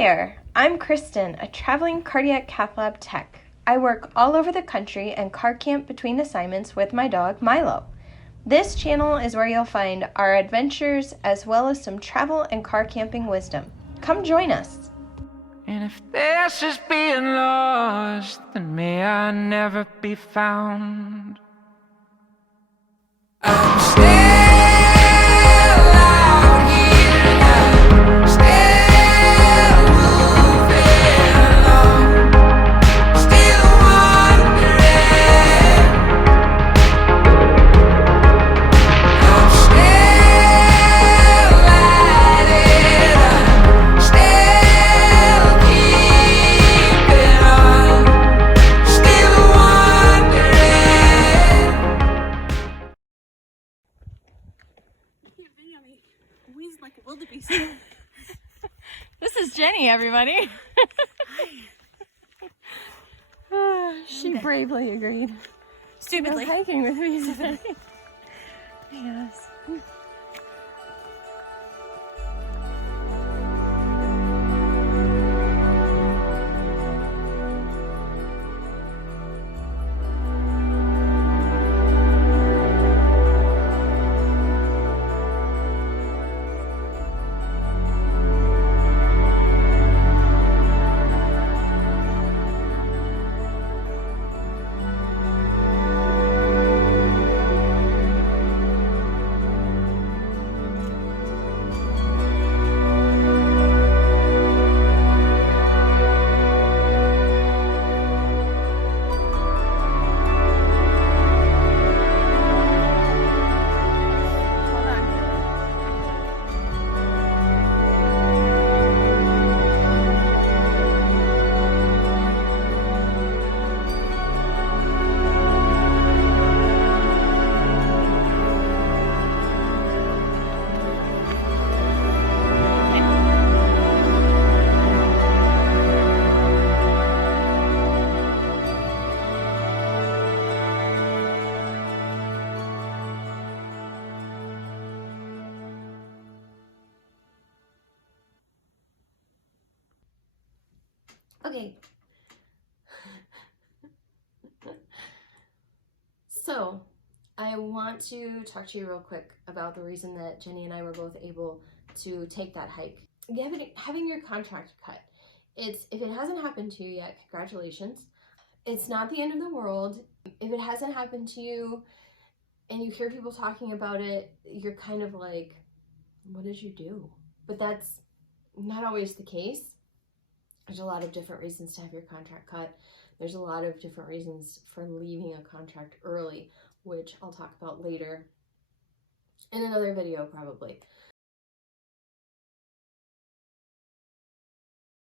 there, I'm Kristen, a traveling cardiac cath lab tech. I work all over the country and car camp between assignments with my dog Milo. This channel is where you'll find our adventures as well as some travel and car camping wisdom. Come join us. And if this is being lost, then may I never be found. I'm still out here now, still moving along, still wondering. I'm still at it, I'm still keeping on, still wondering. Wheeze like a wildebeest. This is Jenny, everybody. She bravely agreed. Stupidly. Go hiking with me today. Yes. Okay. So, I want to talk to you real quick about the reason that Jenny and I were both able to take that hike. Having your contract cut. If it hasn't happened to you yet, congratulations. It's not the end of the world. If it hasn't happened to you and you hear people talking about it, you're kind of like, what did you do? But that's not always the case. There's a lot of different reasons to have your contract cut. There's a lot of different reasons for leaving a contract early, which I'll talk about later in another video probably.